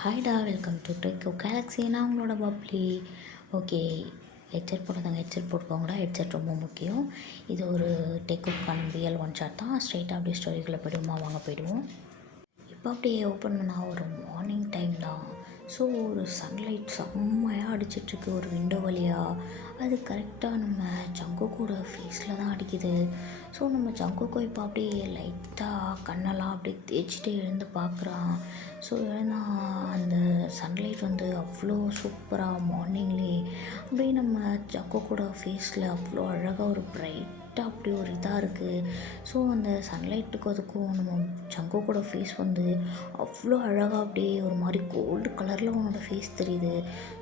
ஹாய்டா, welcome to Techo Galaxy. நான் உங்களோட Bubbly. Okay, headset போடுறதாங்க, ஹெட்செட் போட்டுக்கோங்கடா. ஹெட்செட் ரொம்ப முக்கியம். இது ஒரு டெக்குக்கான ரியல் ஒன் ஷாட் தான். ஸ்ட்ரெயிட்டாக அப்படியே ஸ்டோரிக்குள்ளே போய்டுவோமா, வாங்க போய்டுவோம். இப்போ அப்படியே ஓப்பன் பண்ணால் ஒரு மார்னிங் டைம் தான். ஸோ ஒரு சன்லைட் செம்மையாக அடிச்சிட்ருக்கு ஒரு விண்டோ வழியாக. அது கரெக்டாக நம்ம ஜங்குக்கோட ஃபேஸில் தான் அடிக்குது. ஸோ நம்ம ஜங்குக்கோ இப்போ அப்படியே லைட்டாக கண்ணெல்லாம் அப்படியே தேய்ச்சிட்டு எழுந்து பார்க்குறான். ஸோ ஏன்னா அந்த சன்லைட் வந்து அவ்வளோ சூப்பராக மார்னிங்லேயே அப்படியே நம்ம ஜங்குக்கோட ஃபேஸில் அவ்வளோ அழகாக ஒரு ப்ரைட்டாக அப்படி ஒரு இதாக இருக்குது. ஸோ அந்த சன்லைட்டுக்கும் அதுக்கும் நம்ம ஜங்குக்கோட ஃபேஸ் வந்து அவ்வளோ அழகாக அப்படியே ஒரு மாதிரி கோல்டு கலரில் அவனோட ஃபேஸ் தெரியுது.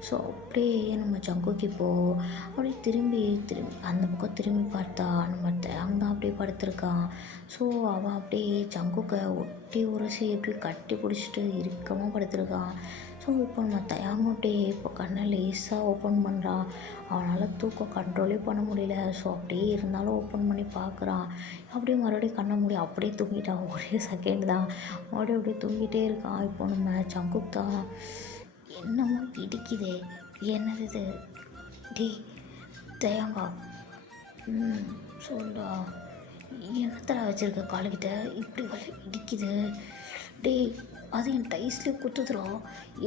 ஸோ அப்படியே நம்ம ஜங்குக்கு இப்போது அப்படியே திரும்பி அந்த பக்கம் திரும்பி பார்த்தா நம்ம தேங் தான் அப்படியே படுத்திருக்கான். ஸோ அவன் அப்படியே ஜங்குக்கை ஒட்டி உரசி எப்படி கட்டி பிடிச்சிட்டு இறுக்கமாக படுத்திருக்கான். ஸோ இப்போ நம்ம தயாங்க அப்படியே இப்போ கண்ணை லேசாக ஓப்பன் பண்ணுறான். அவனால் தூக்கம் கண்ட்ரோலே பண்ண முடியல. ஸோ அப்படியே இருந்தாலும் ஓப்பன் பண்ணி பார்க்குறான். அப்படியே மறுபடியும் கண்ணை மூடி அப்படியே தூங்கிட்டான். ஒரே செகண்ட் தான் மறுபடியும் அப்படியே தூங்கிட்டே இருக்கான். இப்போ நம்ம ஜங்குக் தான் என்னமோ இடிக்குதே, என்னது இது, டே தயங்கா, சொல்டா, என்னத்தடா வச்சுருக்க காலுக்கிட்ட இப்படி இடிக்குது, டே அது என் டைஸ்லேயே குத்துதுரா,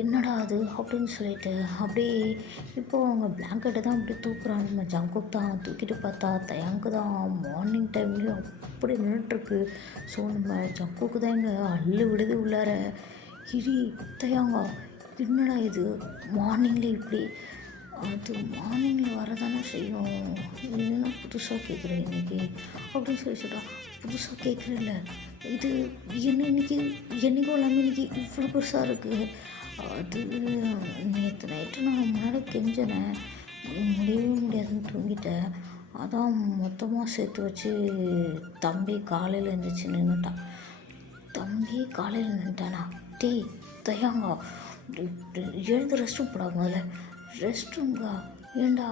என்னடா அது அப்படின்னு சொல்லிட்டு அப்படியே இப்போது அவங்க பிளாங்கெட்டை தான் அப்படி தூக்குறான். நம்ம ஜங்குக் தான் தூக்கிட்டு பார்த்தா தயங்கு தான் மார்னிங் டைம்லேயும் அப்படி நின்றுட்டுருக்கு. ஸோ நம்ம ஜங்குக்கு தான் இங்கே அள்ளு விடுது உள்ளார. இடி தயங்கா, என்னடா இது மார்னிங்லேயே இப்படி, அது மார்னிங்கில் வரதானே செய்யும், என்ன புதுசாக கேட்குறேன் இன்றைக்கி அப்படின்னு சொல்லிட்டான். புதுசாக கேட்குறேன்ல, இது என்ன இன்றைக்கி என்றைக்கும் எல்லாமே இன்றைக்கி இவ்வளோ பெருசாக இருக்குது. அது நேற்று நைட்டு நான் முன்னாடி கெஞ்சினேன், முடியவே முடியாதுன்னு தூங்கிட்டேன். அதான் மொத்தமாக சேர்த்து வச்சு தம்பி காலையில் எழுந்திரிச்சு நின்றுட்டான். தம்பி காலையில் நின்றுட்டானா? டேய் தயாங்கா, எழுந்து ரெஸ்ட் ரூம் போடா முதல்ல. ரெஸ்ட் ரூம்கா? ஏண்டா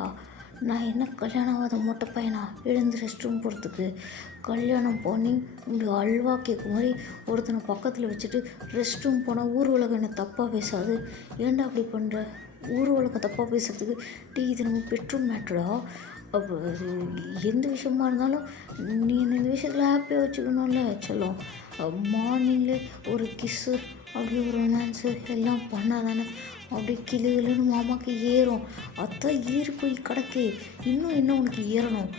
நான் என்ன கல்யாணம் ஆகாத மொட்டை பையனா எழுந்து ரெஸ்ட் ரூம் போகிறதுக்கு? கல்யாணம் பண்ணி இப்படி அல்வா கேட்கும் மாதிரி ஒருத்தனை பக்கத்தில் வச்சுட்டு ரெஸ்ட் ரூம் போனால் ஊர் உலகம் என்ன தப்பாக பேசாது? ஏண்டா அப்படி பண்ணுற? ஊர் உலகம் தப்பாக பேசுகிறதுக்கு டீ இது நம்ம பெட்ரூம் மேட்டரா? அப்போ அது எந்த விஷயமா இருந்தாலும் நீ இந்த விஷயத்தில் ஹாப்பியாக வச்சுக்கணும்ல செல்லம். மார்னிங்லே ஒரு கிஸ்ஸு அப்படி ஒரு ரொமான்ஸு எல்லாம் பண்ணால் தானே அப்படியே கிளுன்னு மாமாவுக்கு ஏறும். அதான் ஏறி போய் கிடக்கு, இன்னும் என்ன உனக்கு ஏறணும்?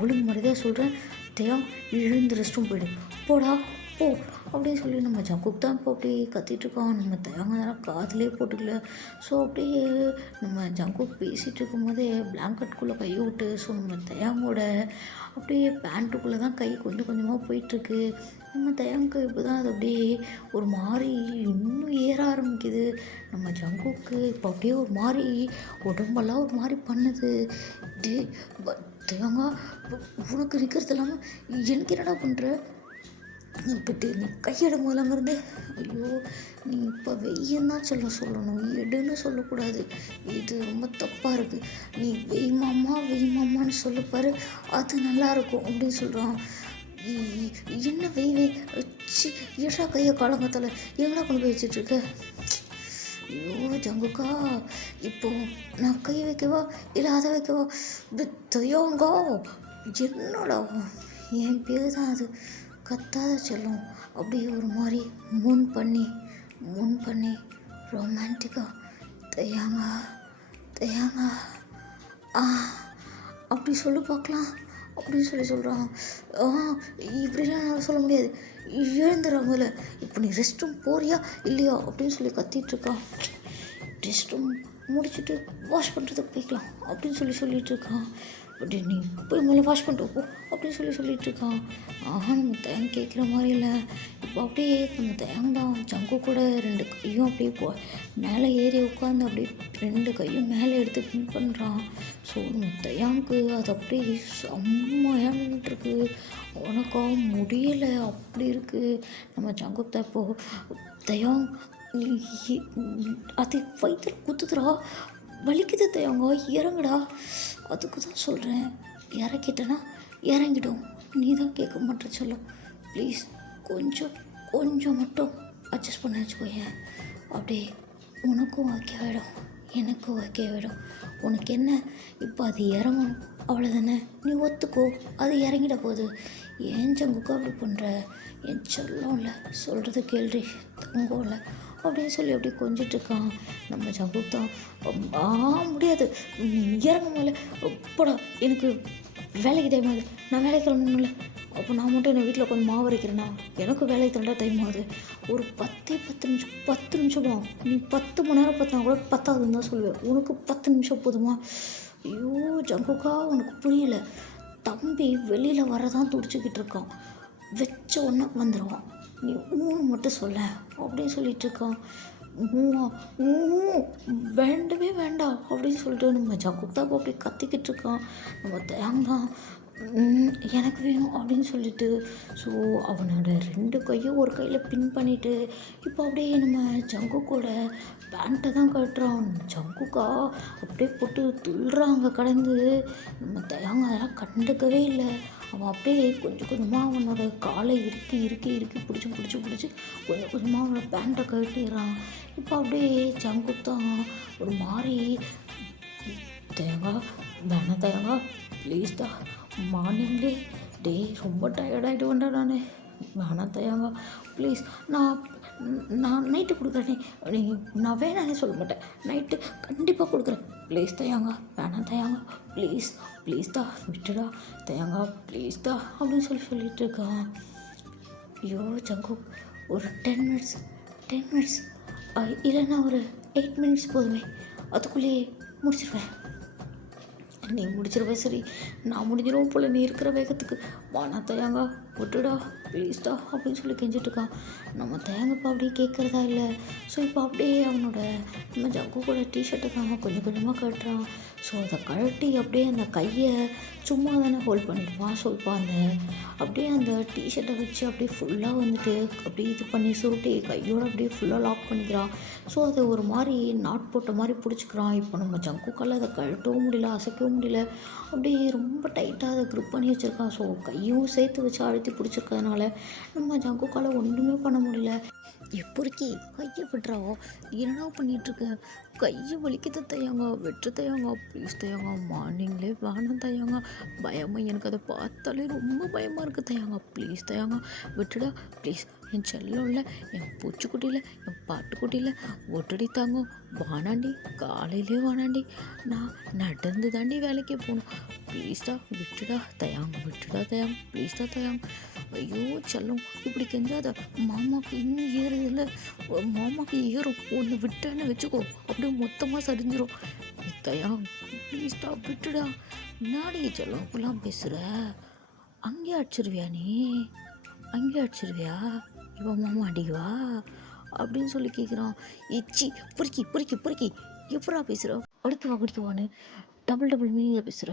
ஒழுங்கு மாதிரி தான் சொல்கிறேன். தேவம் எழுந்து ரெஸ்ட்ரூம் போய்டு, போடா போ அப்படின்னு சொல்லி நம்ம ஜங்குக் தான் இப்போ அப்படியே கத்திகிட்ருக்கான். நம்ம தேங்க தானே காதிலே போட்டுக்கல. ஸோ அப்படியே நம்ம ஜங்குக் பேசிகிட்டு இருக்கும்போதே பிளாங்கெட்குள்ளே கை விட்டு, ஸோ நம்ம தயாங்கோட அப்படியே பேண்ட்டுக்குள்ளே தான் கை கொஞ்சம் கொஞ்சமாக போயிட்டுருக்கு. நம்ம தயாங்கு இப்போ தான் அது அப்படியே ஒரு மாதிரி இன்னும் ஏற ஆரம்பிக்குது. நம்ம ஜங்குக்கு இப்போ அப்படியே ஒரு மாதிரி உடம்பெல்லாம் ஒரு மாதிரி பண்ணுது. டே தயாங்கா, உனக்கு இருக்கிறது இல்லாமல் எனக்கு என்னடா பண்ணுற? இப்பட்டு நீ கையெடு முதலங்கிறது. ஐயோ, நீ இப்போ வெய்யன்னு தான் சொல்லணும், எடுன்னு சொல்லக்கூடாது. இது ரொம்ப தப்பாக இருக்குது. நீ வெய்மாமான்னு சொல்லப்பாரு, அது நல்லாயிருக்கும் அப்படின்னு சொல்கிறான். என்ன சி ஏஷா கையை காலங்கத்தால் எங்கடா கொண்டு போய் வச்சிட்ருக்க? ஐயோ ஜங்குக்கா, இப்போ நான் கை வைக்கவா இல்லை அதை வைக்கவா? தயோங்கா, என்னடா என் பேர் தான் அது, கத்தாத செல்லும். அப்படியே ஒரு மாதிரி முன் பண்ணி ரொமான்டிக்காக தயாங்கா தயாங்கா அப்படி சொல்லி பார்க்கலாம் அப்படின்னு சொல்கிறான். இப்படிலாம் நான் சொல்ல முடியாது, எழுந்துடுறாங்கல்ல. இப்போ நீ ரெஸ்ட் ரூம் போறியா இல்லையா அப்படின்னு சொல்லி கத்திகிட்ருக்கான். ரெஸ்ட் ரூம் முடிச்சுட்டு வாஷ் பண்ணுறதுக்கு போய்க்கலாம் அப்படின்னு சொல்லிட்டு இருக்கான். அப்படி நீ போய் மேலே வாஷ் பண்ணிட்டு போ அப்படின்னு சொல்லிகிட்ருக்கான். நம்ம தேங்க கேட்குற மாதிரி இல்லை. இப்போ அப்படியே நம்ம தேங்க தான் ஜங்கு கூட ரெண்டு கையும் அப்படியே மேலே ஏறி உட்காந்து அப்படியே ரெண்டு கையும் மேலே எடுத்து பின் பண்ணுறான். ஸோ நம்ம தயாங்கு அது அப்படியே செம்மையாக நின்றுட்டுருக்கு. உனக்காக முடியலை அப்படி இருக்குது. நம்ம ஜங்கு தான் இப்போது தயாங் அது வயிற்றுல குத்துதுரா, வலிக்குது தயாங்க, இறங்குடா. அதுக்கு தான் சொல்கிறேன், இறக்கிட்டேன்னா இறங்கிடும். நீ தான் கேட்க மாட்டேற சொல்லும். ப்ளீஸ் கொஞ்சம் மட்டும் அட்ஜஸ்ட் பண்ண வச்சுக்கோயேன். அப்படியே உனக்கும் ஓகே ஆகிடும், எனக்கும் ஓகே ஆகிடும். உனக்கு என்ன இப்போ அது இறங்கணும் அவ்வளோதானே, நீ ஒத்துக்கோ, அது இறங்கிட போகுது. ஏன் சங்குக்கு அப்படி பண்ணுற, என் செல்லம் இல்லை, சொல்கிறது கேள்வி, தங்கம் இல்லை அப்படின்னு சொல்லி அப்படி கொஞ்சிட்டு இருக்கான். நம்ம ஜங்குக் தான் முடியாது, நீ இறங்க மேலே போடா, எனக்கு வேலைக்கு டைம் ஆகுது, நான் வேலைக்கு கிளம்பணும்ல. அப்போ நான் மட்டும் என்னை வீட்டில் உட்காந்து மாவு அரைக்கிறேன்னா, எனக்கு வேலைக்கு தண்டா டைம் ஆகுது. ஒரு 10 நிமிஷம் தான், நீ 10 மணி நேரம் பார்த்தா கூட பத்தாதுன்னு தான் சொல்லுவேன், உனக்கு 10 நிமிஷம் போதுமா? ஐயோ ஜங்குக்கா, உனக்கு புரியல. தம்பி வெளியில் வரதான் துடிச்சிக்கிட்டு இருக்கான், வச்ச உடனே வந்துடுவான், நீ ஊன்னு மட்டும் சொல்ல அப்படின்னு சொல்லிட்டு இருக்கான். ஊவா ஊ வேண்டவே வேண்டாம் அப்படின்னு சொல்லிட்டு நம்ம ஜங்குக் தான் அப்படி கத்திக்கிட்டு இருக்கான். நம்ம தேங்காய் எனக்கு வேணும் அப்படின்னு சொல்லிட்டு, ஸோ அவனோட 2 கையும் ஒரு கையில் பின் பண்ணிவிட்டு இப்போ அப்படியே நம்ம ஜங்குக்கோட பேண்ட்டை தான் கட்டுறான். நம்ம ஜங்குக்கா அப்படியே போட்டு துள்ளுறாங்க கடந்து. நம்ம தயாங்க அதெல்லாம் கண்டுக்கவே இல்லை. அவன் அப்படியே கொஞ்சம் கொஞ்சமாக அவனோட காலை இறுக்கி இறுக்கி இறுக்கி பிடிச்சி பிடிச்சி பிடிச்சி கொஞ்சம் கொஞ்சமாக அவனோட பேண்ட்டை கட்டிடுறான். இப்போ அப்படியே ஜங்குக் தான் ஒரு மாதிரி, தேவா வேணாம் தேவா ப்ளீஸ் தான், மார்னிங்லே டேய் ரொம்ப டயர்டாகிடுவேன்டா நான், வேணாம் தயாங்க ப்ளீஸ், நான் நான் நைட்டு கொடுக்குறேனே, நீ நான் வேணானே சொல்ல மாட்டேன், நைட்டு கண்டிப்பாக கொடுக்குறேன், ப்ளீஸ் தயாங்க, வேணாம் தயாங்க ப்ளீஸ், ப்ளீஸ் தான் விட்டுடா தயாங்க ப்ளீஸ் தான் அப்படின்னு சொல்லிட்டு இருக்கான். ஐயோ ஜங்குக், ஒரு 10 மினிட்ஸ் இல்லைன்னா ஒரு 8 மினிட்ஸ் போதுமே, அதுக்குள்ளேயே முடிச்சிடுவேன். நீ முடிச்சிருவே சரி, நான் முடிஞ்சிடும் போல், நீ இருக்கிற வேகத்துக்கு வானா தயாங்க விட்டுடா ப்ளீஸ்டா அப்படின்னு சொல்லி கெஞ்சிட்ருக்கான். நம்ம தேங்கப்பா அப்படியே கேட்குறதா இல்லை. ஸோ இப்போ அப்படியே அவனோட நம்ம ஜங்குக்கோட டிஷர்ட்டுக்கு அவன் கொஞ்சம் கொஞ்சமாக கட்டுறான். ஸோ அதை கழட்டி அப்படியே அந்த கையை சும்மா தானே ஹோல்ட் பண்ணிடுவான். ஸோ இப்போ அப்படியே அந்த டிஷர்ட்டை வச்சு அப்படியே ஃபுல்லாக வந்துட்டு அப்படியே இது பண்ணி சுருட்டி கையோடு அப்படியே ஃபுல்லாக லாக் பண்ணிக்கிறான். ஸோ அதை ஒரு மாதிரி நாட் போட்ட மாதிரி பிடிச்சிக்கிறான். இப்போ நம்ம ஜங்குக்கால் அதை கழட்டவும் முடியல, அசைக்கவும் முடியல, அப்படியே ரொம்ப டைட்டாக அதை க்ரிப் பண்ணி வச்சுருக்கான். ஸோ கையும் சேர்த்து வச்சு அழுத்தி பிடிச்சிருக்கிறதுனால நம்ம ஜங்குக்கால் ஒன்றுமே பண்ண முடியல. எப்படிக்கி கையை விட்டுறாவோ, என்னடா பண்ணிகிட்ருக்க, கையை வலிக்குது தயாங்க, வெட்டு தயாங்க ப்ளீஸ் தயாங்க, மார்னிங்லே வேணாம் தயாங்க, பயமாக எனக்கு அதை பார்த்தாலே ரொம்ப பயமாக இருக்குது தயாங்க ப்ளீஸ் தயாங்க விட்டுடா ப்ளீஸ், என் செல்லம் இல்லை, என் பூச்சிக்குட்டியில், என் பாட்டுக்குட்டியில் ஒட்டடி தாங்க, வானாண்டி காலையிலே வானாண்டி, நான் நடந்து தாண்டி வேலைக்கு போகணும், ப்ளீஸ் தான் விட்டுடா தயாங்க, விட்டுடா தயாங்க ப்ளீஸ் தான் தயாங்க. ஐயோ செல்லம், இப்படி கெஞ்சாத, மாமாவுக்கு இன்னும் ஏறுதில்ல, மாமாவுக்கு ஏறும், ஒன்று விட்டேன்னு வச்சுக்கோ அப்படியே மொத்தமாக சரிஞ்சிடும், தயா ப்ளீஸ் தான் விட்டுடா. முன்னாடி செல்லம் அப்படிலாம் பேசுகிற, அங்கேயே அடிச்சிருவியா நீ, அங்கேயே அடிச்சிருவியா, இவன் மாமா அடிவா அப்படின்னு சொல்லி கேட்குறான். எச்சி பொறுக்கி பொறுக்கி பொறுக்கி எப்படா பேசுகிற, அடுத்துவான்னு டபுள் மீனிங்கில் பேசுகிற.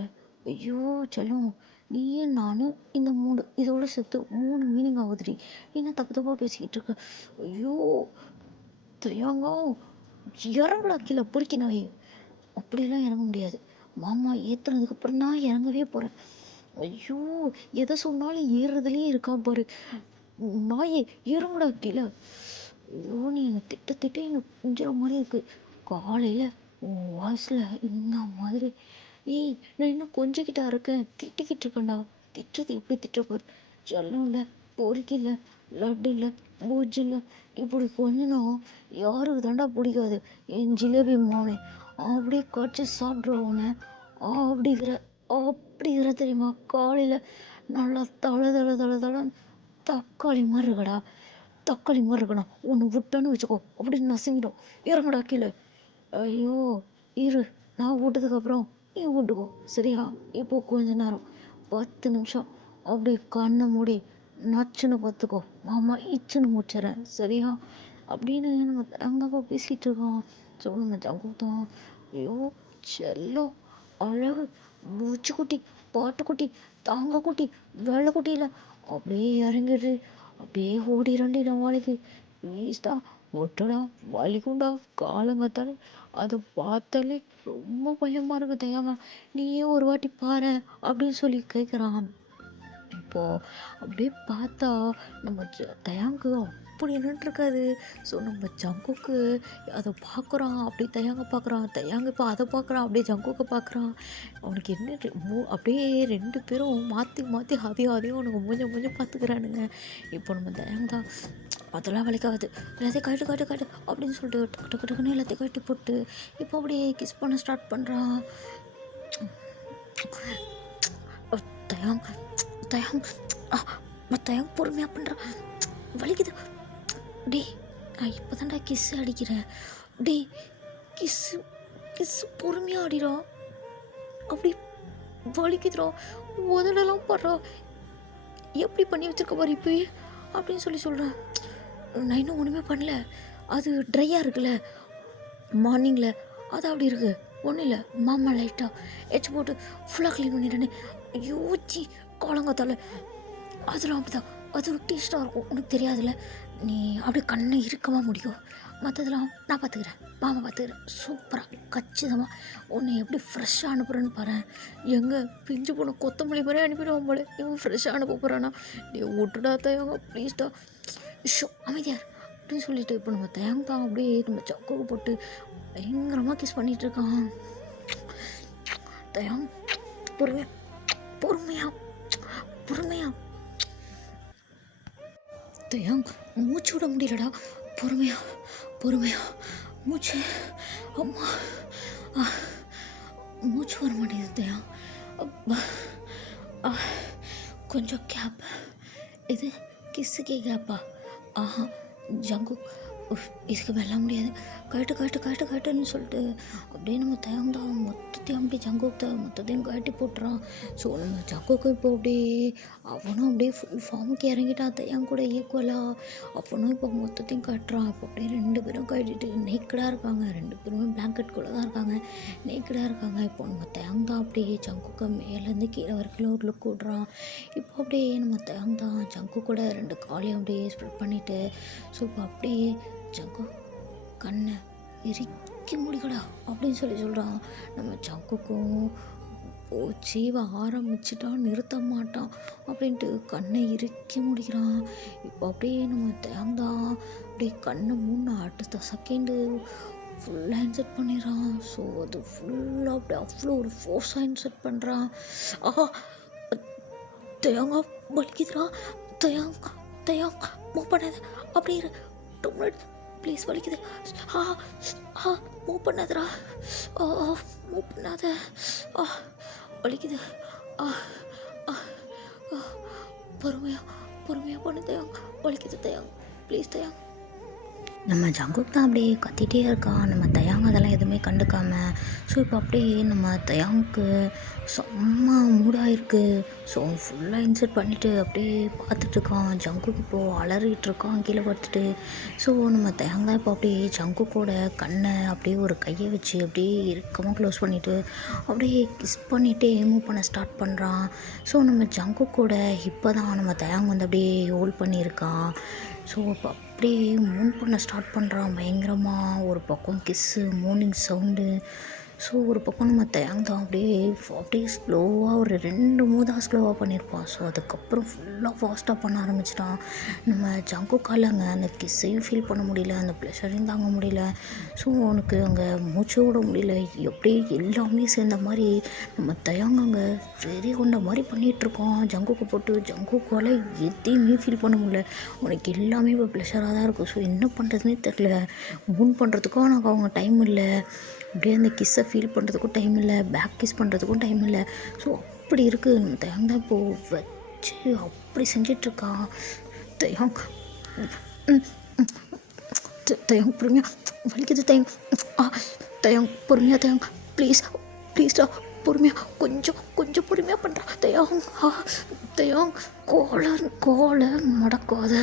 ஐயோ செல்லம், நீயே நானும் இந்த 3 இதோட சேர்த்து 3 மீனிங் ஆகுதுடி, என்ன தப்பு தப்பாக பேசிக்கிட்டு இருக்க. ஐயோ தயாங்க, இறங்கடா கீழே பொறுக்கி நாயே, அப்படியெல்லாம் இறங்க முடியாது, மாமா ஏற்றுனதுக்கப்புறம் தான் இறங்கவே போகிறேன். ஐயோ எதை சொன்னாலும் ஏறுறதுலேயே இருக்கான் பாரு, நாயே இறங்கடா கீழே. ஐயோ நீ என்னை திட்ட என்னை புஞ்சிற மாதிரி இருக்குது, காலையில் உன் வாய்ஸில் இந்த மாதிரி. ஏய் நான் இன்னும் கொஞ்சக்கிட்டா இருக்கேன், திட்டிக்கிட்டு இருக்கேன்டா, திட்டுறது எப்படி திட்டப்பாரு, செல்லம் இல்லை, பொறுக்கி இல்லை, லட்டு இல்லை, பூஜ் இல்லை, இப்படி கொஞ்சம் யாருக்கு தாண்டா பிடிக்காது, என் ஜிலேபி மாவே அப்படியே கடிச்சு சாப்பிட்றவனே, அப்படிங்கிற அப்படிங்கிற தெரியுமா, காலையில் நல்லா தலை தக்காளி மாதிரி இருக்கடா, தக்காளி மாதிரி இருக்கணும், ஒன்று விட்டோன்னு வச்சுக்கோ அப்படின்னு நசுங்கிடும், இறங்கடா கீழே. ஐயோ இரு, நான் விட்டதுக்கப்புறம் நீ விட்டுக்கோ சரியா, இப்போ கொஞ்ச நேரம் 10 நிமிஷம் அப்படியே கண்ணை மூடி நச்சுன்னு பார்த்துக்கோ, மாமா இச்சுன்னு முடிச்சிடறேன் சரியா அப்படின்னு நம்ம அங்கப்பா பேசிகிட்டு இருக்கோம். ஸோ நம்ம ஜங்குத்தான், ஐயோ செல்லம் அழகு மூச்சுக்குட்டி பாட்டுக்குட்டி தாங்கக்குட்டி வெள்ளைக்குட்டியில் அப்படியே இறங்கிடு, அப்படியே ஓடிரண்டி நம்மளுக்கு ப்ளீஸ்டா ஒட்டடா வலிக்குண்டா, காலங்கத்தாலே அதை பார்த்தாலே ரொம்ப பயமாக இருக்குது தயாங்க, நீயே ஒரு வாட்டி பாரு அப்படின்னு சொல்லி கேட்குறான். இப்போது அப்படியே பார்த்தா நம்ம தயாங்கு அப்படி நின்றுருக்காது. ஸோ நம்ம ஜங்குக்கு அதை பார்க்குறான், அப்படியே தயங்க பார்க்குறான், தயங்க இப்போ அதை பார்க்குறான், அப்படியே ஜங்குக்கை பார்க்குறான். அவனுக்கு என்ன அப்படியே 2 பேரும் மாற்றி மாற்றி அதையும் அவனுக்கு மூஞ்ச பார்த்துக்கிறானுங்க. இப்போ நம்ம தயங்க தான் அதெல்லாம் வலிக்காது, எல்லாத்தையும் கட்டு அப்படின்னு சொல்லிட்டு டக்கு டக்குன்னு எல்லாத்தையும் கட்டி போட்டு இப்போ அப்படியே கிஸ் பண்ண ஸ்டார்ட் பண்ணுறான். தயாங் தயாங் தயாங் பொறுமையாக பண்ணுறான், வலிக்குது. டே நான் இப்போ தான்டா கிஸ் அடிக்கிறேன். டே கிஸ்ஸு பொறுமையாக ஆடிடும், அப்படி வலிக்குதுடும், உதடெல்லாம் படுறோம், எப்படி பண்ணி வச்சுருக்க பாரு இப்போ அப்படின்னு சொல்கிறேன். நான் இன்னும் ஒன்றுமே பண்ணல, அது ட்ரையாக இருக்குல்ல மார்னிங்கில், அது அப்படி இருக்குது, ஒன்றும் இல்லை. மாமா லைட்டாக எச்சு போட்டு ஃபுல்லாக க்ளீன் பண்ணிடுறேன்னு யோசிச்சு காலங்காத்தால அதெல்லாம் அப்படி தான், அது ஒரு டேஸ்ட்டாக இருக்கும், உனக்கு தெரியாதுல்ல, நீ அப்படியே கண்ணை இறுக்கமாக முடியும். மற்றதெல்லாம் நான் பார்த்துக்கிறேன், மாமா பார்த்துக்கிறேன், சூப்பராக கச்சிதமாக உன்னை எப்படி ஃப்ரெஷ்ஷாக அனுப்புகிறேன்னு பாரு. எங்கே பிஞ்சு போன கொத்தமல்லி மாதிரி அனுப்பிடுவோம் போல, இவன் ஃப்ரெஷ்ஷாக அனுப்ப போகிறானா, நீ விட்டுடா தயங்க ப்ளீஸ்டா, ஷோ அமைதியார் அப்படின்னு சொல்லிட்டு இப்போ நம்ம தயங்க தான் அப்படியே நம்ம சக்குக்கு போட்டு பயங்கரமாக கிஸ் பண்ணிகிட்ருக்கான். தயம் பொறுமையா தயங் மூச்சு விட முடியலடா, பொறுமையா மூச்சு, அம்மா மூச்சு வர மாட்டேங்குது தயங். கொஞ்சம் கேப், இது கிஸ்ஸுக்கே கேப்பா? ஆஹா ஜங்குக் இதுக்கு வெல்ல முடியாது, கட்டுன்னு சொல்லிட்டு அப்படியே நம்ம தயங்தான் மொத்தத்தையும் அப்படியே ஜங்குக்கு மொத்தத்தையும் கட்டி போட்டுறான். ஸோ நம்ம ஜங்குக்கு இப்போ அப்படியே அவனும் அப்படியே ஃபுல் ஃபார்முக்கு இறங்கிட்டான் தயங்க கூட ஈக்குவலாக, அவனும் இப்போ மொத்தத்தையும் கட்டுறான். இப்போ அப்படியே 2 பேரும் கட்டிட்டு நேக்கடாக இருக்காங்க, 2 பேருமே பிளாங்கெட்குள்ளே தான் இருக்காங்க, நேக்கடாக இருக்காங்க. இப்போ நம்ம தயங்தான் அப்படியே ஜங்குக்கு மேலேருந்து கீழே வரைக்கும் ஒரு லுக் விட்றான். இப்போ அப்படியே நம்ம தயங்தான் ஜங்கு கூட 2 காலையும் அப்படியே ஸ்ப்ரெட் பண்ணிவிட்டு, ஸோ இப்போ அப்படியே ஜங்கு கண்ணை இறுக்கி முடிக்கடா அப்படின்னு சொல்கிறான். நம்ம ஜங்குக்கும் போச்சு இவன் ஆரம்பிச்சிட்டான் நிறுத்த மாட்டான் அப்படின்ட்டு கண்ணை இறுக்கி முடிக்கிறான். இப்போ அப்படியே நம்ம தேங்காய் அப்படியே கண்ணை மூணு அடுத்த செகண்டு ஃபுல்லாக இன்செர்ட் பண்ணிடுறான். ஸோ அது ஃபுல்லாக அப்படியே அவ்வளோ ஒரு ஃபோர்ஸாக இன்செர்ட் பண்ணுறான். ஆஹா தேங்காய் வலிக்குதுடா, தேங்காய் மூவ் பண்ணாத, அப்படியே 2 மினிட்ஸ் ப்ளீஸ் வலிக்குது, மூவ் பண்ணாதடா, மூவ் பண்ணாத, வலிக்குது, பொறுமையாக பண்ணு தயாங், வலிக்குது தயாங், ப்ளீஸ் தயாங். நம்ம ஜங்குக் தான் அப்படியே கத்திகிட்டே இருக்கான், நம்ம தயாங் அதெல்லாம் எதுவுமே கண்டுக்காமல். ஸோ இப்போ அப்படியே நம்ம தயாங்க்கு செம்ம மூடாக இருக்குது. ஸோ ஃபுல்லாக இன்சர்ட் பண்ணிவிட்டு அப்படியே பார்த்துட்ருக்கான். ஜங்குக்கு இப்போது அலறிட்டுருக்கான் கீழே படுத்துட்டு. ஸோ நம்ம தயாங் தான் இப்போ அப்படியே ஜங்குக்கோட கண்ணை அப்படியே ஒரு கையை வச்சு அப்படியே இறுக்கமாக க்ளோஸ் பண்ணிவிட்டு அப்படியே கிஸ் பண்ணிவிட்டு மூவ் பண்ண ஸ்டார்ட் பண்ணுறான். ஸோ நம்ம ஜங்குக்கோட இப்போ தான் நம்ம தயாங் வந்து அப்படியே ஹோல்ட் பண்ணியிருக்கான். ஸோ இப்போ அப்படியே மூன் பண்ண ஸ்டார்ட் பண்ணுறான் பயங்கரமாக. ஒரு பக்கம் கிஸ்ஸு மூனிங் சவுண்டு. ஸோ ஒரு பக்கம் நம்ம தயாங் தான் அப்படியே ஸ்லோவாக ஒரு 2 மூதாக ஸ்லோவாக பண்ணியிருப்பான். ஸோ அதுக்கப்புறம் ஃபுல்லாக ஃபாஸ்ட்டாக பண்ண ஆரம்பிச்சிட்டான். நம்ம ஜங்குக்காலங்க அந்த கிஸ்ஸையும் ஃபீல் பண்ண முடியல, அந்த ப்ளஷரையும் தாங்க முடியல. ஸோ அவனுக்கு அங்கே மூச்சு விட முடியல. அப்படியே எல்லாமே சேர்ந்த மாதிரி நம்ம தயாங் அங்கே வெறி கொண்ட மாதிரி பண்ணிகிட்ருக்கோம். ஜங்குக்கு போட்டு ஜங்குக்கால் எதையுமே ஃபீல் பண்ண முடியல. உனக்கு எல்லாமே இப்போ ப்ளஷராக தான் இருக்கும். ஸோ என்ன பண்ணுறதுனே தெரில. மூன் பண்ணுறதுக்கும் எனக்கு அவங்க டைம் இல்லை, அப்படியே அந்த கிஸ்ஸை ஃபீல் பண்ணுறதுக்கும் டைம் இல்லை, பேக் கிஸ் பண்ணுறதுக்கும் டைம் இல்லை. ஸோ அப்படி இருக்குது. நம்ம தயாங் தான் இப்போது வச்சு அப்படி செஞ்சிட்ருக்கான். தயாங் தயாங் பொறுமையாக வலிக்குது தயாங், தயாங் பொறுமையாக தயாங் ப்ளீஸ்டா பொறுமையாக கொஞ்சம் பொறுமையாக பண்ணுறான் தயாங். தயாங் கோலை மடக்காத,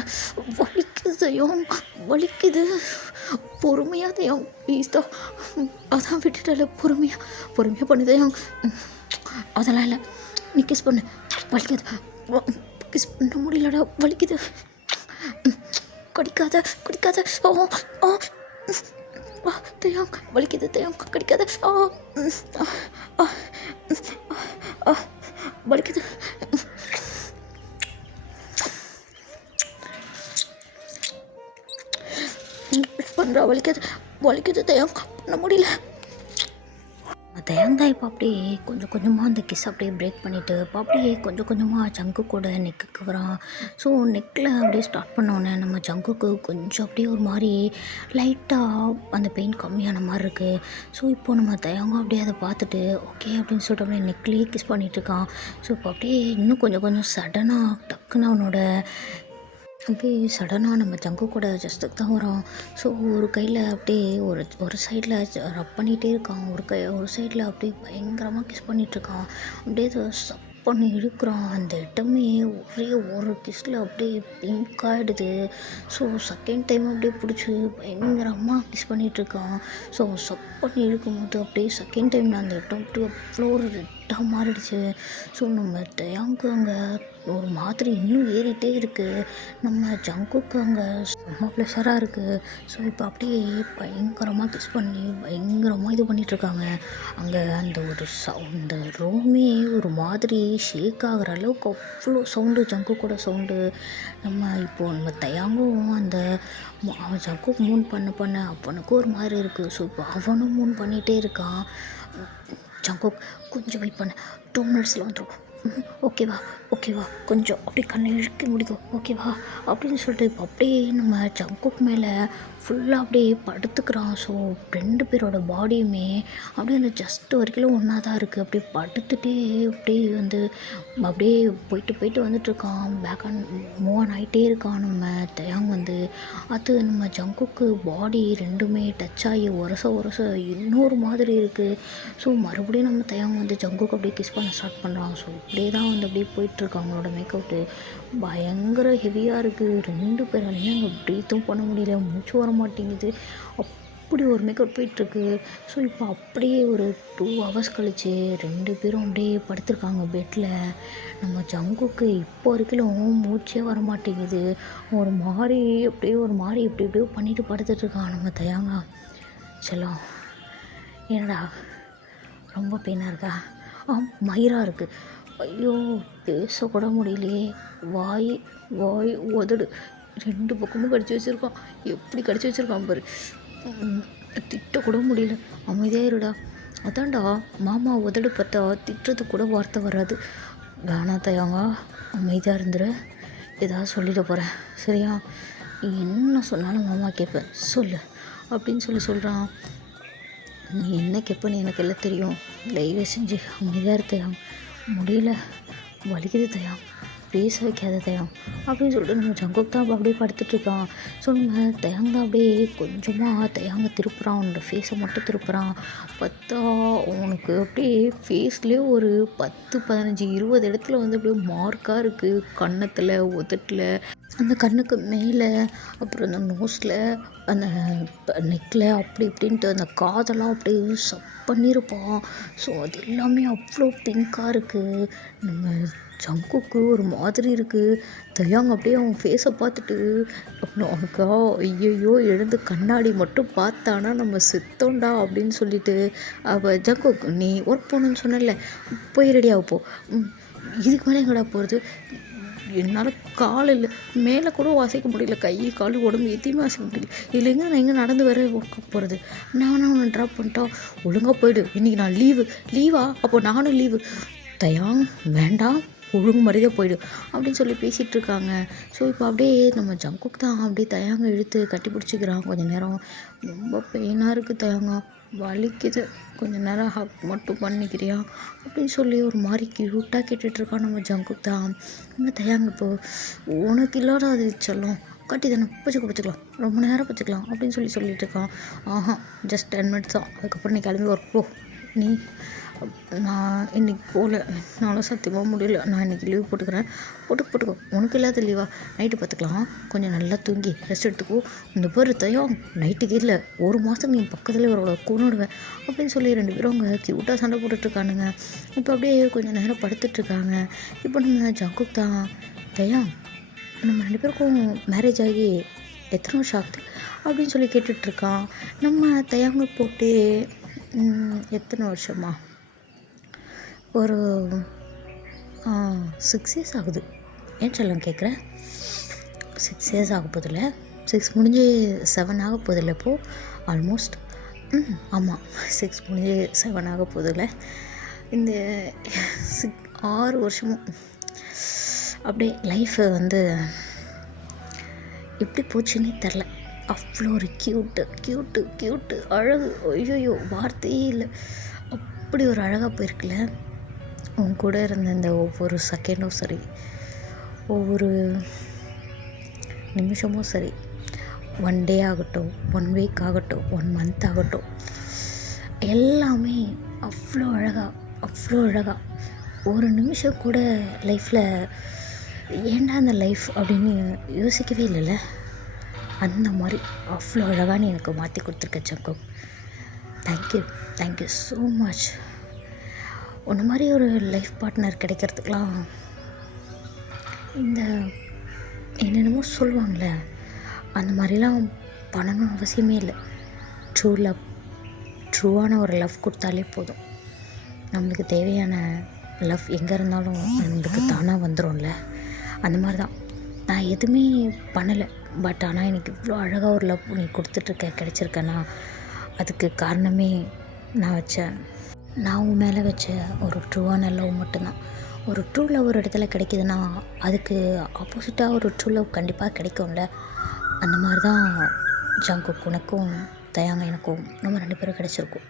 வலிக்குது தயாங், வலிக்குது, பொறுமையாக தயாங் ப்ளீஸ்டா, அதான் விட்டுட்டால, பொறுமையாக பண்ணு தயாங். அதெல்லாம் இல்லை, நீ கிஸ் பண்ணு, வலிக்காது, கிஸ் பண்ண முடியலடா, வலிக்குது, கடிக்காத தயாங், வலிக்குது தயாங், கடிக்காத, வலிக்குது. வலிக்குது வலிக்குது தயம் பண்ண முடியல. தேங்காய் இப்போ அப்படியே கொஞ்சம் கொஞ்சமாக அந்த கிஸ் அப்படியே பிரேக் பண்ணிவிட்டு இப்போ அப்படியே கொஞ்சம் கொஞ்சமாக ஜங்கு கூட நெக்குக்கு வரான். ஸோ நெக்கில் அப்படியே ஸ்டார்ட் பண்ணோன்னே நம்ம ஜங்குக்கு கொஞ்சம் அப்படியே ஒரு மாதிரி லைட்டாக அந்த பெயின் கம்மியான மாதிரி இருக்குது. ஸோ இப்போது நம்ம தேங்காய் அப்படியே அதை பார்த்துட்டு ஓகே அப்படின்னு சொல்லிட்டு அப்படியே நெக்லேயே கிஸ் பண்ணிகிட்ருக்கான். ஸோ இப்போ அப்படியே இன்னும் கொஞ்சம் கொஞ்சம் சடனாக டக்குன்னு அவனோட அப்படியே சடனாக நம்ம ஜங்கு கூட ஜஸ்ட்டுக்கு தான் வரோம். ஸோ ஒரு கையில் அப்படியே ஒரு சைடில் ரப் பண்ணிகிட்டே இருக்கான், ஒரு சைடில் அப்படியே பயங்கரமாக கிஸ் பண்ணிகிட்ருக்கான். அப்படியே அதை பண்ணி இழுக்கிறான். அந்த இடமே ஒரே ஒரு கிஸ்ஸில் அப்படியே பிங்க் ஆகிடுது. ஸோ செகண்ட் டைம் அப்படியே பிடிச்சி பயங்கரமாக கிஸ் பண்ணிகிட்ருக்கான். ஸோ பண்ணி இழுக்கும்போது அப்படியே செகண்ட் டைம் அந்த இடம் அப்படியே அவ்வளோ ஒரு ரெட்டாக மாறிடுச்சு. ஸோ நம்ம டயாங்கு அங்கே ஒரு மாதிரி இன்னும் ஏறிட்டே இருக்குது. நம்ம ஜங்குக்கு அங்கே செம்ம ப்ளஷராக இருக்குது. ஸோ இப்போ அப்படியே பயங்கரமாக கிஸ் பண்ணி பயங்கரமாக இது பண்ணிகிட்ருக்காங்க. அங்கே அந்த ஒரு அந்த ரூமே ஒரு மாதிரி ஷேக் ஆகிற அளவுக்கு அவ்வளோ சவுண்டு, ஜங்கு கூட சவுண்டு. நம்ம தயாங்கும் அந்த அவன் ஜங்குக்கு மூன் பண்ண அவனுக்கும் ஒரு மாதிரி இருக்குது. ஸோ இப்போ அவனும் மூன் பண்ணிகிட்டே இருக்கான். ஜங்குக் கொஞ்சம் வெயிட் பண்ண 2 மினிட்ஸில் வந்துடும், ஓகேவா கொஞ்சம் அப்படியே கண்ணை இழுக்க முடியும் ஓகேவா அப்படின்னு சொல்லிட்டு இப்போ அப்படியே நம்ம ஜங்குக் மேலே ஃபுல்லாக அப்படியே படுத்துக்கிறான். ஸோ 2 பேரோட பாடியுமே அப்படியே அந்த ஜஸ்ட் ஒரு கிலோ ஒன்றா தான் இருக்குது. அப்படியே படுத்துகிட்டே அப்படியே அப்படியே போயிட்டு வந்துட்டுருக்கான். பேக் அண்ட் மூவ் ஆன் ஆகிட்டே இருக்கான் நம்ம தயாங் அது நம்ம ஜங்குக்கு பாடி 2மே டச் ஆகி உரச இன்னொரு மாதிரி இருக்குது. ஸோ மறுபடியும் நம்ம தயாங் ஜங்குக்கு அப்படியே கிஸ் பண்ண ஸ்டார்ட் பண்ணுறான். ஸோ இப்படியே தான் அப்படியே போயிட்டுருக்கு அவங்களோட மேக்கவுட்டு. பயங்கர ஹெவியாக இருக்குது. 2 பேராலையும் அங்கே ப்ரீத்தும் பண்ண முடியல, மூச்சு வர மாட்டேங்குது. அப்படி ஒரு மேக்கப் போயிட்டுருக்கு. ஸோ இப்போ அப்படியே ஒரு 2 ஹவர்ஸ் கழிச்சு 2 பேரும் அப்படியே படுத்துருக்காங்க பெட்டில். நம்ம ஜங்குக்கு இப்போ வரைக்கும் மூச்சே வர மாட்டேங்குது. ஒரு மாதிரி எப்படி எப்படியோ பண்ணிட்டு படுத்துட்ருக்கான் நம்ம தயாங்கா. செல்லம் என்னடா ரொம்ப பெயினாக இருக்கா? மயிராக இருக்குது. ஐயோ பேசக்கூட முடியலையே. வாய் உதடு 2 பக்கமும் கடிச்சு வச்சுருக்கான். எப்படி கடிச்சு வச்சுருக்கான் பாரு. திட்டக்கூட முடியல. அமைதியாக இருடா. அதான்டா மாமா உதடு பார்த்தா திட்டுறது கூட வார்த்தை வராது. வேணாம் தயாங்க, அமைதியாக இருந்துரு. ஏதாவது சொல்லிட போகிறேன் சரியா? நீ என்ன சொன்னாலும் மாமா கேட்பேன், சொல்லு அப்படின்னு சொல்கிறான். நீ என்ன கேட்பேன்னு எனக்கு எல்லாம் தெரியும். தயவு செஞ்சு அமைதியாக இருக்கையா, முடியல, வலிக்குது தயாம், பேச வைக்காத தயாம் அப்படின்னு சொல்லிட்டு நம்ம ஜங்குக் தான் அப்படியே படுத்துட்ருக்கான். ஸோ நம்ம தயாங்க அப்படியே கொஞ்சமாக தயாங்க திருப்புறான். அவனோட ஃபேஸை மட்டும் திருப்புறான். பார்த்தா அவனுக்கு அப்படியே ஃபேஸ்லேயே ஒரு 10, 15, 20 இடத்துல அப்படியே மார்க்காக இருக்குது. கன்னத்தில், உதட்டில், அந்த கண்ணுக்கு மேலே, அப்புறம் அந்த நோஸில், அந்த நெக்கில், அப்படி இப்படின்ட்டு அந்த காதெல்லாம் அப்படியே பண்ணியிருப்பான். ஸோ அது எல்லாமே அவ்வளோ பிங்காக இருக்குது. நம்ம ஜங்குக்கு ஒரு மாதிரி இருக்குது. தயாங் அப்படியே அவன் ஃபேஸை பார்த்துட்டு அவனுக்கா ஐயையோ எழுந்து கண்ணாடி மட்டும் பார்த்தானா நம்ம செத்தோண்டா அப்படின்னு சொல்லிட்டு அவள் ஜங்குக் நீ ஒர்க் போகணுன்னு சொன்னல, போய் ரெடியாக போ. இதுக்கு மேலே எங்கடா போகிறது? என்னால் கால் இல்லை, மேலே கூட வாசிக்க முடியல, கை கால் உடம்பு எதையுமே வாசிக்க முடியல. இல்லைங்க நான் எங்கே நடந்து வர ஒர்க்கு போகிறது? நானும் அவனை ட்ராப் பண்ணிட்டா? ஒழுங்காக போயிடு, இன்றைக்கி நான் லீவா? அப்போ நானும் லீவு. தயாங் வேண்டாம், ஒழுங்கு மரியாதை போயிடு அப்படின்னு சொல்லி பேசிகிட்டு இருக்காங்க. ஸோ இப்போ அப்படியே நம்ம ஜங்குக் தான் அப்படியே தயாங்க இழுத்து கட்டி பிடிச்சிக்கிறான். கொஞ்சம் நேரம் ரொம்ப பெயினாக இருக்குது தயாங்கா, வலிக்குது, கொஞ்சம் நேரம் ஹக் மட்டும் பண்ணிக்கிறியா அப்படின்னு சொல்லி ஒரு மாதிரி க்யூட்டாக கேட்டுட்ருக்கான் நம்ம ஜங்குக் தான். என்ன தயாங்க இப்போ உனக்கு இல்லாத அது செல்லம், கட்டி தானே பச்சிக்கலாம், ரொம்ப நேரம் பச்சிக்கலாம் அப்படின்னு சொல்லிட்டு இருக்கான். ஜஸ்ட் 10 மினிட்ஸ் தான், அதுக்கப்புறம் நீ கிளம்பி ஒர்க் போ. நான் இன்றைக்கி போகல, என்னால் சத்தியமாக முடியல, நான் இன்றைக்கி லீவ் போட்டுக்கோ. உனக்கு இல்லாத லீவா? நைட்டு பார்த்துக்கலாம், கொஞ்சம் நல்லா தூங்கி ரெஸ்ட் எடுத்துக்கோ. இந்த பேர் தயம் நைட்டுக்கு இல்லை, 1 மாதம் நீ பக்கத்தில் அவரோட கொண்டுடுவேன் அப்படின்னு சொல்லி 2 பேரும் அவங்க க்யூட்டாக சண்டை போட்டுட்ருக்கானுங்க. இப்போ அப்படியே கொஞ்சம் நேரம் படுத்துட்ருக்காங்க. இப்போ நம்ம ஜங்குக் தான் தயம் நம்ம 2 பேருக்கும் மேரேஜ் ஆகி எத்தனை வருஷம் ஆகுது அப்படின்னு சொல்லி கேட்டுட்ருக்கான். நம்ம தயாங்க போட்டு எத்தனை வருஷமா? ஒரு 6 இயர்ஸ் ஆகுது. ஏன் செல்லம் கேட்குறேன்? 6 இயர்ஸ் ஆக போதில்ல, 6 முடிஞ்சு 7 ஆக போதில்ல இப்போது ஆல்மோஸ்ட். ஆமாம், 6 முடிஞ்சு 7 ஆக போதில்ல. இந்த 6 வருஷமும் அப்படியே லைஃபு வந்து எப்படி போச்சுன்னே தெரில. அவ்வளோ ஒரு க்யூட்டு அழகு, ஐயோ வார்த்தையே இல்லை, அப்படி ஒரு அழகாக போயிருக்குல்ல. உன் கூட இருந்த இந்த ஒவ்வொரு செகண்டும் சரி, ஒவ்வொரு நிமிஷமும் சரி, 1 டே ஆகட்டும், 1 வீக் ஆகட்டும், 1 மந்த் ஆகட்டும், எல்லாமே அவ்வளோ அழகாக ஒரு நிமிஷம் கூட லைஃப்பில் ஏன்டா அந்த லைஃப் அப்படின்னு யோசிக்கவே இல்லைல்ல. அந்த மாதிரி அவ்வளோ அழகாக நீ எனக்கு மாற்றி கொடுத்துருக்க ஜங்குக். Thank you so much. உன்ன மாதிரி ஒரு லைஃப் பார்ட்னர் கிடைக்கிறதுக்கெலாம் இந்த என்னென்னமோ சொல்லுவாங்களே, அந்த மாதிரிலாம் பண்ணணும் அவசியமே இல்லை. ட்ரூவான ஒரு லவ் கொடுத்தாலே போதும். நம்மளுக்கு தேவையான லவ் எங்கே இருந்தாலும் நம்மளுக்கு தானாக வந்துடும்ல. அந்த மாதிரி தான் நான் எதுவுமே பண்ணலை. பட் ஆனால் எனக்கு இவ்வளோ அழகாக ஒரு லவ் நீ கொடுத்துட்ருக்க, கிடச்சிருக்கேன்னா அதுக்கு காரணமே நான் உன் மேலே வச்ச ஒரு ட்ரூவான லவ் மட்டும்தான். ஒரு ட்ரூ லவ் ஒரு இடத்துல கிடைக்கிதுன்னா அதுக்கு ஆப்போசிட்டாக ஒரு ட்ரூ லவ் கண்டிப்பாக கிடைக்கும்ல. அந்த மாதிரி தான் ஜங்குக் உனக்கும் தயாங்க எனக்கும் நம்ம 2 பேரும் கிடச்சிருக்கோம்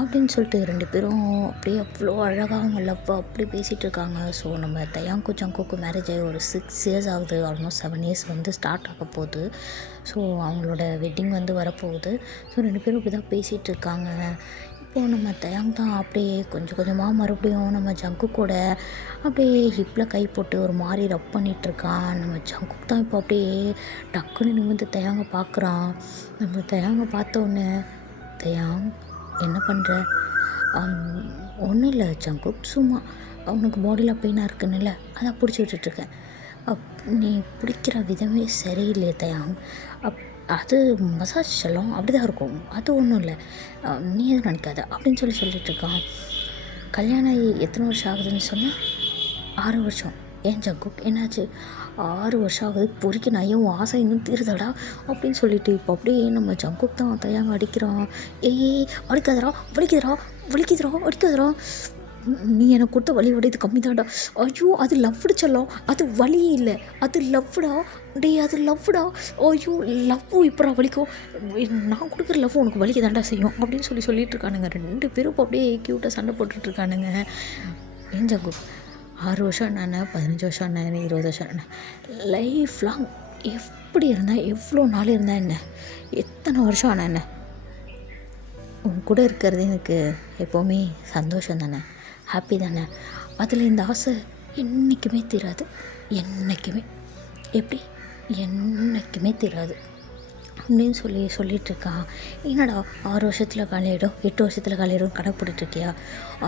அப்படின்னு சொல்லிட்டு 2 பேரும் அப்படியே அவ்வளோ அழகாக அவங்க லவ் அப்படி பேசிகிட்டு இருக்காங்க. ஸோ நம்ம தயாங்கும் ஜங்குக்கும் மேரேஜ் ஆகி ஒரு 6 இயர்ஸ் ஆகுது. ஆல்மோஸ்ட் 7 இயர்ஸ் வந்து ஸ்டார்ட் ஆக போகுது. ஸோ அவங்களோட வெட்டிங் வந்து வரப்போகுது. ஸோ 2 பேரும் இப்படி தான் பேசிகிட்டு இருக்காங்க. இப்போது நம்ம தயாங் தான் அப்படியே கொஞ்சம் கொஞ்சமாக மறுபடியும் நம்ம ஜங்கு கூட அப்படியே ஹிப்பில் கை போட்டு ஒரு மாதிரி ரப் பண்ணிகிட்ருக்கான். நம்ம ஜங்குக் தான் இப்போ அப்படியே டக்குன்னு நிமிர்ந்து தயாங்க பார்க்குறான். நம்ம தயாங்க பார்த்தோன்னே, தயாங் என்ன பண்ணுற? ஒன்றும் இல்லை ஜங்குக், சும்மா அவனுக்கு பாடியில் பெயினாக இருக்குன்னுல அதை பிடிச்சி விட்டுட்ருக்கேன். நீ பிடிக்கிற விதமே சரியில்லையே தயாங். அது மசாஜ் செல்லம் அப்படி தான் இருக்கும், அது ஒன்றும் இல்லை, நீ எதுவும் நினைக்காத அப்படின்னு சொல்லிட்டுருக்கான். கல்யாணம் ஆகி எத்தனை வருஷம் ஆகுதுன்னு சொன்னேன்? 6 வருஷம். ஏன் ஜங்குக் என்னாச்சு? 6 வருஷம் ஆகுது, பொறிக்க நான் ஏன் ஆசை இன்னும் தீருதடா அப்படின்னு சொல்லிட்டு இப்போ அப்படியே நம்ம ஜங்குக் தான் தயாங்க அடிக்கிறான். ஏய் அடிக்காதரா, வலிக்குதுரா, நீ எனக்கு கொடுத்த வலி விட இது கம்மி தான்டா. ஐயோ அது லவ்டு செல்லம், அது வலி இல்லை, அது லவ்டா. அது லவ்டா. ஐயோ லவ் இப்போடா வலிக்கும், நான் கொடுக்குற லவ் உனக்கு வலிக்க தாண்டா செய்யும் அப்படின்னு சொல்லிட்டு இருக்கானுங்க. 2 பேரும் இப்போ அப்படியே க்யூட்டாக சண்டை போட்டுட்ருக்கானுங்க. ஏன் ஜங்கு 6 வருஷம் என்ன, 15 வருஷம் என்ன, 20 வருஷம் என்ன, லைஃப் லாங் எப்படி இருந்தால் எவ்வளோ நாள் இருந்தால் என்ன, எத்தனை வருஷம் ஆனால் என்ன, உன் கூட இருக்கிறது எனக்கு எப்போவுமே சந்தோஷம் தானே, ஹாப்பி தானே. அதில் இந்த ஆசை என்றைக்குமே தீராது, என்றைக்குமே தீராது அப்படின்னு சொல்லிகிட்ருக்கான். என்னடா 6 வருஷத்தில் காலியாயிடும், 8 வருஷத்தில் காலியாயிடும் கணக்கு போட்டுட்ருக்கியா?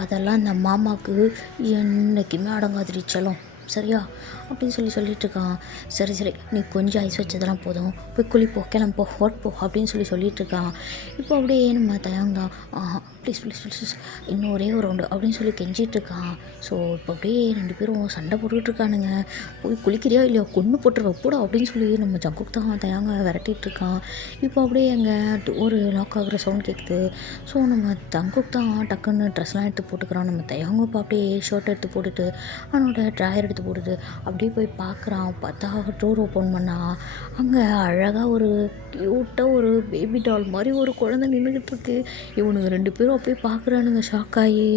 அதெல்லாம் அந்த மாமாவுக்கு என்றைக்குமே அடங்காதிரி செல்லம், சரியா அப்படின்னு சொல்லிகிட்ருக்கான். சரி நீ கொஞ்சம் ஐஸ் வச்சதெல்லாம் போதும், போய் குளிப்போ, கிளம்போ, ஓட்போ அப்படின்னு சொல்லிகிட்ருக்கான். இப்போ அப்படியே நம்ம தயாங்தான் ப்ளீஸ் இன்னும் ஒரே ஒரு ரவுண்டு அப்படின்னு கெஞ்சிட்ருக்கான். ஸோ இப்போ அப்படியே 2 பேரும் சண்டை போட்டுட்ருக்கானுங்க. போய் குளிக்கிறியா இல்லையா, கொன்று போட்டுருவ போடா அப்படின்னு நம்ம ஜங்குக் தான் தயாங்க விரட்டிகிட்ருக்கான். இப்போ அப்படியே அங்கே ஒரு லாக் ஆகிற சவுண்ட் கேட்குது. ஸோ நம்ம ஜங்குக் தான் டக்குன்னு ட்ரெஸ்லாம் எடுத்து போட்டுக்கிறான். நம்ம தயாங்க இப்போ அப்படியே ஷர்ட் எடுத்து போட்டுட்டு அவனோட ட்ராயர் எடுத்து போட்டுட்டு அப்படியே போய் பார்க்குறான். பார்த்தா டோர் ஓப்பன் பண்ணா அங்கே அழகாக ஒரு க்யூட்டாக ஒரு பேபி டால் மாதிரி ஒரு குழந்தை நின்றுக்கிட்டு இருக்கு. இவனுங்க 2 பேரும் அப்படியே பார்க்குறானுங்க ஷாக்காகி.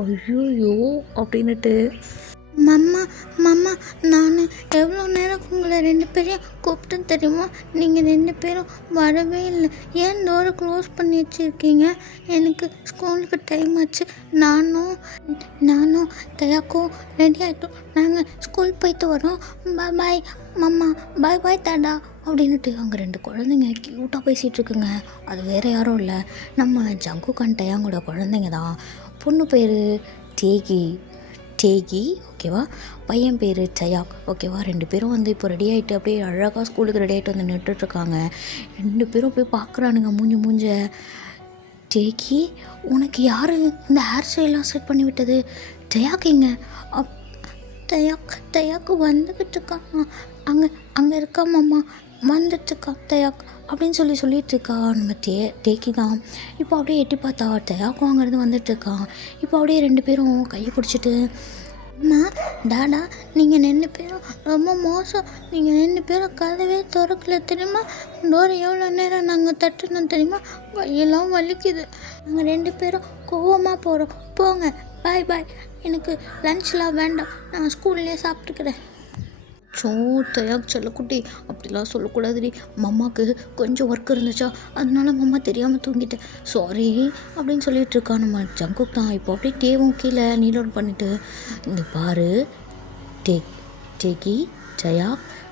ஐயோ அப்படின்னுட்டு, மம்மா நான் எவ்வளோ நேரம் உங்களை 2 பேரையும் கூப்பிட்டேன் தெரியுமா? நீங்கள் 2 பேரும் வரவே இல்லை. ஏன் டோரை க்ளோஸ் பண்ணி வச்சுருக்கீங்க? எனக்கு ஸ்கூலுக்கு டைம் ஆச்சு. நானும் தயாக்கும் ரெடி ஆகிட்டோம். நாங்கள் ஸ்கூல் போயிட்டு வரோம். பாய் மம்மா, பாய் தாடா அப்படின்னுட்டு அங்கே 2 குழந்தைங்க க்யூட்டாக பேசிகிட்டு இருக்குங்க. அது வேறு யாரும் இல்லை, நம்ம ஜங்குக் அண்ட் தயாங்கோட குழந்தைங்க தான். பொண்ணு பேர் டேகி ஓகேவா, பையன் பேர் டயாக் ஓகேவா. 2 பேரும் வந்து இப்போ ரெடி ஆகிட்டு அப்படியே அழகாக ஸ்கூலுக்கு ரெடி ஆகிட்டு வந்து நின்றுட்டுருக்காங்க. 2 பேரும் போய் பார்க்குறானுங்க மூஞ்ச. டேகி, உனக்கு யார் இந்த ஹேர் ஸ்டைலாம் செட் பண்ணி விட்டது? டயாக் எங்க? டயாக்கு வந்துக்கிட்டு இருக்கான். அங்கே இருக்கா மாமா. வந்துட்டுருக்கா தயாக் அப்படின்னு சொல்லிட்டு இருக்கா நம்ம டேக்கி தான். இப்போ அப்படியே எட்டி பார்த்தா தயாக்கும் அங்கேருந்து வந்துட்டுருக்கான். இப்போ அப்படியே 2 பேரும் கையை பிடிச்சிட்டு, அம்மா டாடா நீங்கள் 2 பேரும் ரொம்ப மோசம், நீங்கள் 2 பேரும் கதவே திறக்கல தெரியுமா, டோர் எவ்வளோ நேரம் நாங்கள் தட்டுனோம் தெரியுமா, கையெல்லாம் வலிக்குது, நாங்கள் 2 பேரும் கோவமாக போகிறோம், போங்க பாய் பாய், எனக்கு லன்ச்லாம் வேண்டாம், நான் ஸ்கூல்லேயே சாப்பிட்டுக்கிறேன். ஸோ தயாக் செல்லக்குட்டி அப்படிலாம் சொல்லக்கூடாதுடி, மம்மாவுக்கு கொஞ்சம் ஒர்க் இருந்துச்சா, அதனால மம்மா தெரியாமல் தூங்கிட்டேன், சாரி அப்படின்னு சொல்லிட்டு இருக்கா நம்ம ஜங்குக் தான். இப்போ அப்படியே டேவும் கீழே நீல் டவுன் பண்ணிவிட்டு, இந்த பாரு டேக்கி ஜயா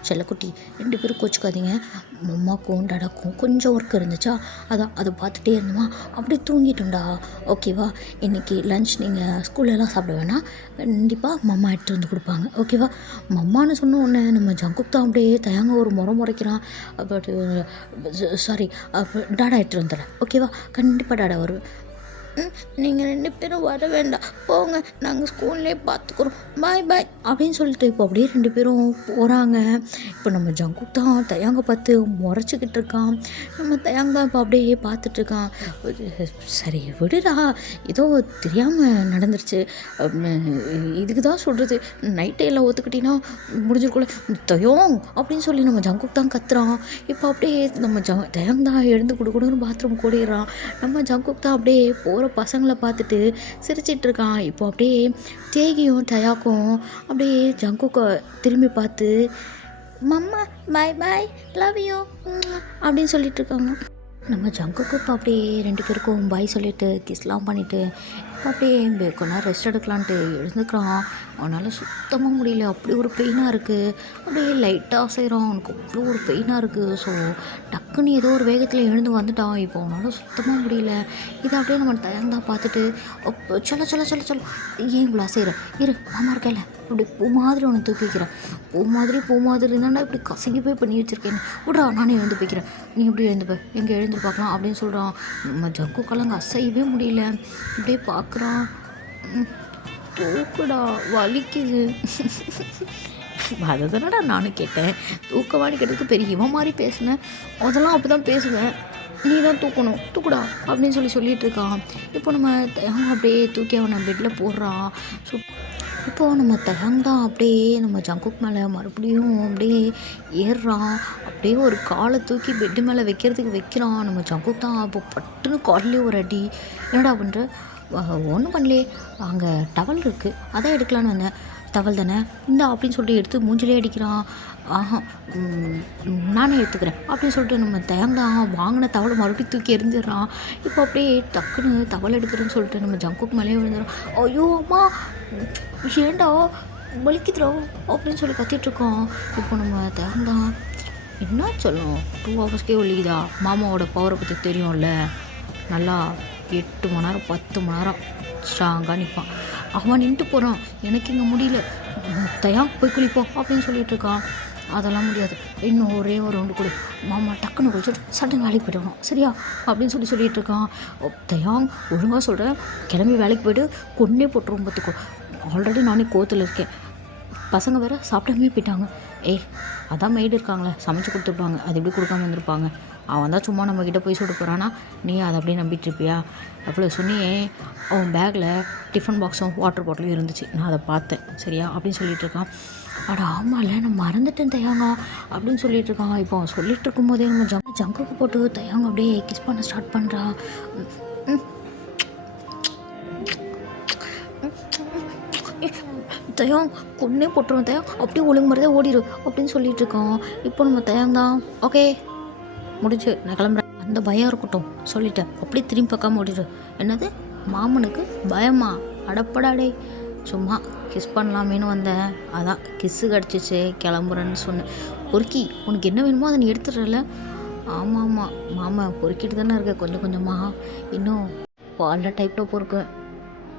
செல்லக்குட்டி 2 பேரும் கோச்சிக்காதீங்க, மம்மாக்கும் டாடாக்கும் கொஞ்சம் ஒர்க் இருந்துச்சா, அதை பார்த்துட்டே இருந்தோமா அப்படியே தூங்கிட்டோம்டா, ஓகேவா, இன்றைக்கி லன்ச் நீங்கள் ஸ்கூல்லலாம் சாப்பிட வேணாம், கண்டிப்பாக மம்மா எடுத்துகிட்டு வந்து கொடுப்பாங்க, ஓகேவா. மம்மான்னு சொன்ன உடனே நம்ம ஜங்குக் தான் அப்படியே தயாங்க ஒரு முறைக்கிறான். பட் சாரி, டாடா எடுத்துகிட்டு வந்துடுறேன், ஓகேவா, கண்டிப்பாக டாடா வருவேன். நீங்கள் 2 பேரும் வர வேண்டாம், போங்க, நாங்கள் ஸ்கூல்லேயே பார்த்துக்குறோம், பாய் பாய் அப்படின்னு சொல்லிட்டு இப்போ அப்படியே 2 பேரும் போகிறாங்க. இப்போ நம்ம ஜங்குக் தான் தயாங்க பார்த்து முறைச்சிக்கிட்டு இருக்கான். நம்ம தயாங்க தான் இப்போ அப்படியே பார்த்துட்ருக்கான். சரி விடுடா, ஏதோ தெரியாமல் நடந்துருச்சு, இதுக்கு தான் சொல்கிறது, நைட்டே எல்லாம் ஒத்துக்கிட்டிங்கன்னா முடிஞ்சிருக்குள்ள தயம் அப்படின்னு சொல்லி நம்ம ஜங்குக் தான் கத்துறான். இப்போ அப்படியே நம்ம தயாங்க தான் எழுந்து கொடுக்கணும்னு பாத்ரூம் கூடிடுறான். நம்ம ஜங்குக் தான் அப்படியே போகிற பசங்களை பார்த்துட்டு சிரிச்சிட்டு இருக்கான். இப்போ அப்படியே டேகியும் டயாக்கும் அப்படியே ஜங்குக்கை திரும்பி பார்த்து, mamma bye bye love you அப்படின்னு சொல்லிட்டு இருக்காங்க. நம்ம ஜங்குக்கு இப்போ அப்படியே 2 பேருக்கும் பாய் சொல்லிவிட்டு கிஸ்லாம் பண்ணிவிட்டு இப்போ அப்படியே கொஞ்ச நேரம் ரெஸ்ட் எடுக்கலான்ட்டு எழுந்துக்கிறான். அவனால் சுத்தமாக முடியல, அப்படி ஒரு பெயினாக இருக்குது, அப்படியே லைட்டாக செய்கிறான், அவனுக்கு அவ்வளோ ஒரு பெயினாக இருக்குது. ஸோ டக்குன்னு ஏதோ ஒரு வேகத்தில் எழுந்து வந்துட்டான். இப்போ அவனால் சுத்தமாக முடியல. இதை அப்படியே நம்ம தயங்கா பார்த்துட்டு, சொல்ல சொல்ல சொல்ல சொல்ல ஏன் இவ்வளோ செய்கிற, இரு மாமா இருக்கல, அப்படி பூ மாதிரி ஒன்று தூக்கி வைக்கிறேன், பூ மாதிரி இருந்தாண்டா இப்படி கசங்கி போய் பண்ணி வச்சுருக்கேன், விட்றா நானே எழுந்து போய்க்கிறேன், நீ எப்படி எழுந்துப்ப, எங்கே எழுந்து பார்க்கலாம் அப்படின்னு சொல்கிறான். நம்ம ஜங்குக்கெல்லாம் அசையவே முடியல, இப்படியே பார்க்குறான். தூக்குடா வலிக்குது, அதை தானடா நானும் கேட்டேன், தூக்கவாடி கேட்டதுக்கு பெரிய இவன் மாதிரி பேசினேன், அதெல்லாம் அப்படி தான் பேசுவேன், நீ தான் தூக்கணும், தூக்குடா அப்படின்னு சொல்லிட்டு இருக்கான். இப்போ நம்ம அப்படியே தூக்கி அவனை பெட்டில் போடுறான். ஸோ இப்போது நம்ம தயாங் தான் அப்படியே நம்ம ஜங்குக் மேலே மறுபடியும் அப்படியே ஏறுறான். அப்படியே ஒரு காலை தூக்கி பெட்டு மேலே வைக்கிறான். நம்ம ஜங்குக் தான் அப்போ பட்டுன்னு காலிலே ஒரு அடி. என்னடா பண்ணுற, ஒன்றும் பண்ணலையே, அங்கே டவல் இருக்குது அதான் எடுக்கலான்னு வந்தேன், டவல் தானே இந்தா அப்படின்னு சொல்லிட்டு எடுத்து மூஞ்சிலே அடிக்கிறான். ஆஹா நானே எடுத்துக்கிறேன் அப்படின்னு சொல்லிட்டு நம்ம தயாங் தான் வாங்கின தவளை மறுபடியும் தூக்கி எரிஞ்சிடறான். இப்போ அப்படியே டக்குன்னு தவளை எடுக்கிறேன்னு சொல்லிட்டு நம்ம ஜங்குக் மேலே விழுந்துடும். ஐயோ அம்மா ஏண்டா வலிக்குதுரோ அப்படின்னு சொல்லி கத்திட்ருக்கோம். இப்போ நம்ம தயாங் தான், என்ன சொல்லும் 2 ஹவர்ஸ்க்கே வலிக்குதா, மாமாவோட பவரை பற்றி தெரியும்ல, நல்லா 8 மணி நேரம் 10 மணி நேரம் ஸ்ட்ராங்காக நிற்பான், அவன் நின்றுட்டு போகிறான், எனக்கு இங்கே முடியல, தயாங் போய் குளிப்போம் அப்படின்னு சொல்லிட்டு இருக்கான். அதெல்லாம் முடியாது, இன்னும் ஒரே ஒரு ரவுண்டு கொடு, மாமா டக்குன்னு குளிச்சுட்டு சட்டன் வேலைக்கு போய்டணும் சரியா அப்படின்னு சொல்லிட்டு இருக்கான். தயாங் ஒழுங்காக சொல்கிறேன், கிளம்பி வேலைக்கு போய்ட்டு கொன்னே போட்டுரும் பார்த்துக்கோ, ஆல்ரெடி நானே கோத்தில் இருக்கேன், பசங்க வேறு சாப்பிடாமே போயிட்டாங்க, ஏய் அதான் மெய்டு இருக்காங்களே சமைச்சு கொடுத்துருப்பாங்க, அது எப்படி கொடுக்காம வந்திருப்பாங்க, அவன் தான் சும்மா நம்மக்கிட்ட போய் சொல்லிட்டு போகிறான்னா நீ அதை அப்படியே நம்பிட்டு இருப்பியா, அவ்வளோ சொன்னியே, அவன் பேக்கில் டிஃபன் பாக்ஸும் வாட்டர் பாட்டிலும் இருந்துச்சு, நான் அதை பார்த்தேன் சரியா அப்படின்னு சொல்லிட்டு இருக்கான். அட ஆமாம்ல நான் மறந்துட்டேன் தயாங்க அப்படின்னு சொல்லிட்டு இருக்கான். இப்போ அவன் சொல்லிட்டு இருக்கும்போதே நம்ம ஜங்குக்கு போட்டு தயாங்க அப்படியே கிஸ் பண்ண ஸ்டார்ட் பண்ணுறான். தயாங் கொன்னே போட்டுருவோம், தயாங் அப்படியே ஒழுங்கு மாதிரிதான் ஓடிடும் அப்படின்னு சொல்லிட்டு இருக்கோம். இப்போ நம்ம தயாங் தான் ஓகே முடிஞ்சு நான் கிளம்புறேன், அந்த பயம் இருக்கட்டும் சொல்லிட்டேன், அப்படியே திரும்பி பார்க்காம ஓடிடும். என்னது மாமனுக்கு பயமா, அடப்படாடே சும்மா கிஸ் பண்ணலாமேன்னு வந்தேன், அதான் கிஸ்ஸு கிடச்சிச்சு கிளம்புறேன்னு சொன்னேன். பொறுக்கி உனக்கு என்ன வேணுமோ அதை நீ எடுத்துடுறல. ஆமாம் மாமா பொறுக்கிட்டு தானே இருக்க, கொஞ்சம் கொஞ்சமாக இன்னும் பாலில் டைப்பில் பொறுக்குவேன்,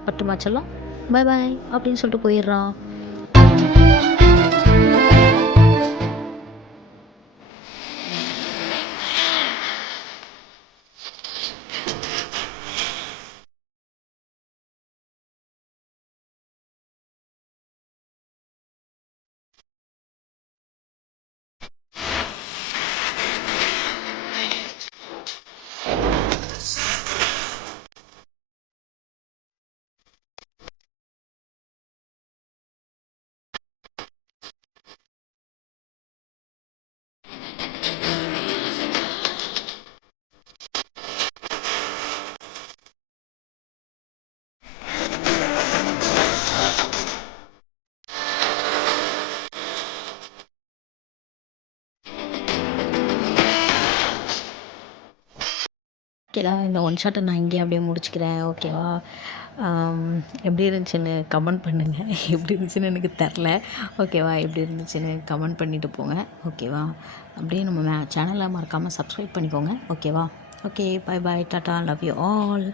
பட்டு மாச்செல்லாம் பாய் பாய் அப்படின்னு சொல்லிட்டு போயிடுறான். ஓகேடா, இந்த ஒன் ஷாட்டை நான் இங்கேயே அப்படியே முடிச்சுக்கிறேன். ஓகேவா? எப்படி இருந்துச்சுன்னு கமெண்ட் பண்ணுங்கள். எப்படி இருந்துச்சுன்னு எனக்கு தெரில. ஓகேவா? எப்படி இருந்துச்சுன்னு கமெண்ட் பண்ணிவிட்டு போங்க. ஓகேவா? அப்படியே நம்ம சேனலை மறக்காமல் சப்ஸ்கிரைப் பண்ணிக்கோங்க. ஓகேவா? Okay, bye bye, tata, love you all.